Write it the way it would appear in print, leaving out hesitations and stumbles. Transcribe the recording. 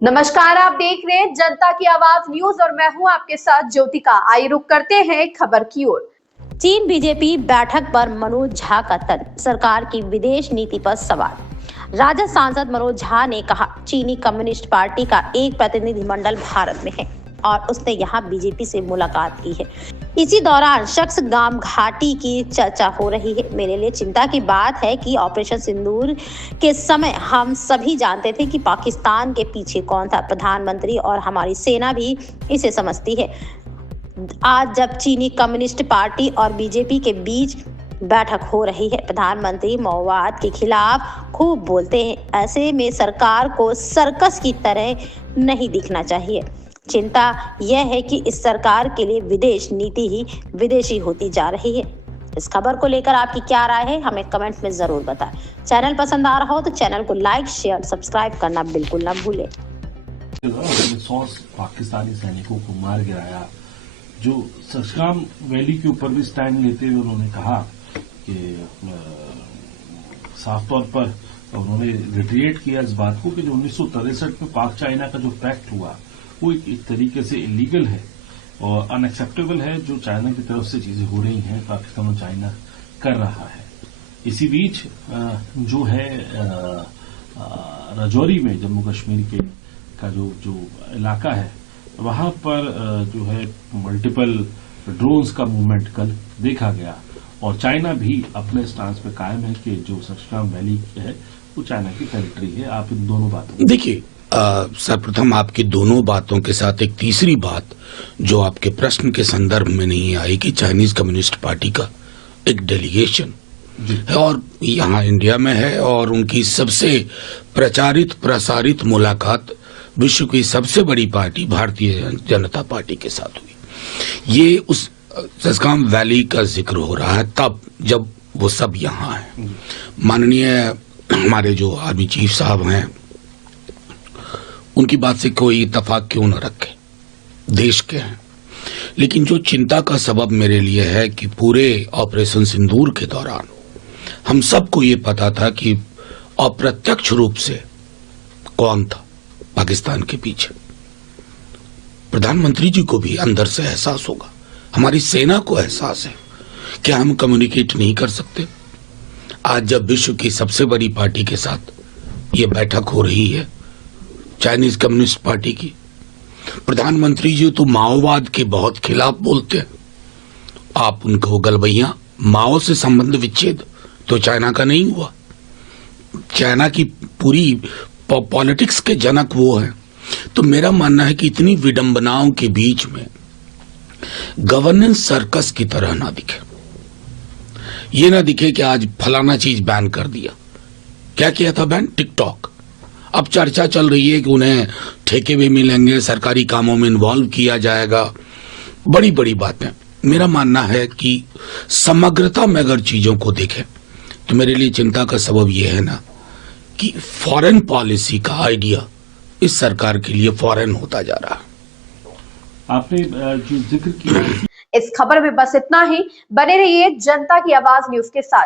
नमस्कार, आप देख रहे हैं जनता की आवाज न्यूज और मैं हूं आपके साथ ज्योतिका। आइए रुक करते हैं खबर की ओर। चीन बीजेपी बैठक पर मनोज झा का तंज, सरकार की विदेश नीति पर सवाल। राजद सांसद मनोज झा ने कहा, चीनी कम्युनिस्ट पार्टी का एक प्रतिनिधिमंडल भारत में है और उसने यहां बीजेपी से मुलाकात की है। इसी दौरान शख्स गाम घाटी की चर्चा हो रही है। मेरे लिए चिंता की बात है कि ऑपरेशन सिंदूर के समय हम सभी जानते थे कि पाकिस्तान के पीछे कौन था। प्रधानमंत्री और हमारी सेना भी इसे समझती है। आज जब चीनी कम्युनिस्ट पार्टी और बीजेपी के बीच बैठक हो रही है, प्रधानमंत्री माओवाद के खिलाफ खूब बोलते हैं। ऐसे में सरकार को सर्कस की तरह नहीं दिखना चाहिए। चिंता यह है कि इस सरकार के लिए विदेश नीति ही विदेशी होती जा रही है। इस खबर को लेकर आपकी क्या राय है, हमें कमेंट में जरूर बताएं। चैनल पसंद आ रहा हो तो चैनल को लाइक, शेयर, सब्सक्राइब करना बिल्कुल ना भूलें। 100 पाकिस्तानी सैनिकों को मार गिराया, जो सशगाम वैली के ऊपर भी स्टैंड लेते हुए उन्होंने कहा कि साफ तौर पर उन्होंने रिट्रिएट किया इस बात को कि जो 1963 में पाक चाइना का जो पैक्ट हुआ वो एक तरीके से इलीगल है और अनएक्सेप्टेबल है। जो चाइना की तरफ से चीजें हो रही हैं पाकिस्तान और चाइना कर रहा है। इसी बीच जो है राजौरी में जम्मू कश्मीर के का जो इलाका है वहां पर जो है मल्टीपल ड्रोन्स का मूवमेंट कल देखा गया और चाइना भी अपने स्टांस पे कायम है कि जो सशगाम वैली है वो चाइना की टेरिटरी है। आप इन दोनों बातों देखिए, सर्वप्रथम आपकी दोनों बातों के साथ एक तीसरी बात जो आपके प्रश्न के संदर्भ में नहीं आई कि चाइनीज कम्युनिस्ट पार्टी का एक डेलीगेशन है और यहाँ इंडिया में है और उनकी सबसे प्रचारित प्रसारित मुलाकात विश्व की सबसे बड़ी पार्टी भारतीय जनता पार्टी के साथ हुई। ये उस सशगाम वैली का जिक्र हो रहा है तब जब वो सब यहाँ है। माननीय हमारे जो आर्मी चीफ साहब हैं उनकी बात से कोई इत्तेफाक क्यों न रखे, देश के हैं। लेकिन जो चिंता का सबब मेरे लिए है कि पूरे ऑपरेशन सिंदूर के दौरान हम सबको ये पता था कि अप्रत्यक्ष रूप से कौन था पाकिस्तान के पीछे। प्रधानमंत्री जी को भी अंदर से एहसास होगा, हमारी सेना को एहसास है कि हम कम्युनिकेट नहीं कर सकते। आज जब विश्व की सबसे बड़ी पार्टी के साथ ये बैठक हो रही है चाइनीज कम्युनिस्ट पार्टी की, प्रधानमंत्री जी तो माओवाद के बहुत खिलाफ बोलते हैं। आप उनको गलबैया माओ से संबंध विच्छेद तो चाइना का नहीं हुआ। चाइना की पूरी पॉलिटिक्स के जनक वो हैं। तो मेरा मानना है कि इतनी विडंबनाओं के बीच में गवर्नेंस सर्कस की तरह ना दिखे। ये ना दिखे कि आज फलाना चीज बैन कर दिया। क्या किया था बैन? टिकटॉक। अब चर्चा चल रही है कि उन्हें ठेके भी मिलेंगे, सरकारी कामों में इन्वॉल्व किया जाएगा, बड़ी बड़ी बातें। मेरा मानना है कि समग्रता में अगर चीजों को देखें तो मेरे लिए चिंता का सबब यह है ना कि फॉरेन पॉलिसी का आइडिया इस सरकार के लिए फॉरेन होता जा रहा है। आपने जो जिक्र किया इस खबर में बस इतना ही। बने रहिए जनता की आवाज न्यूज के साथ।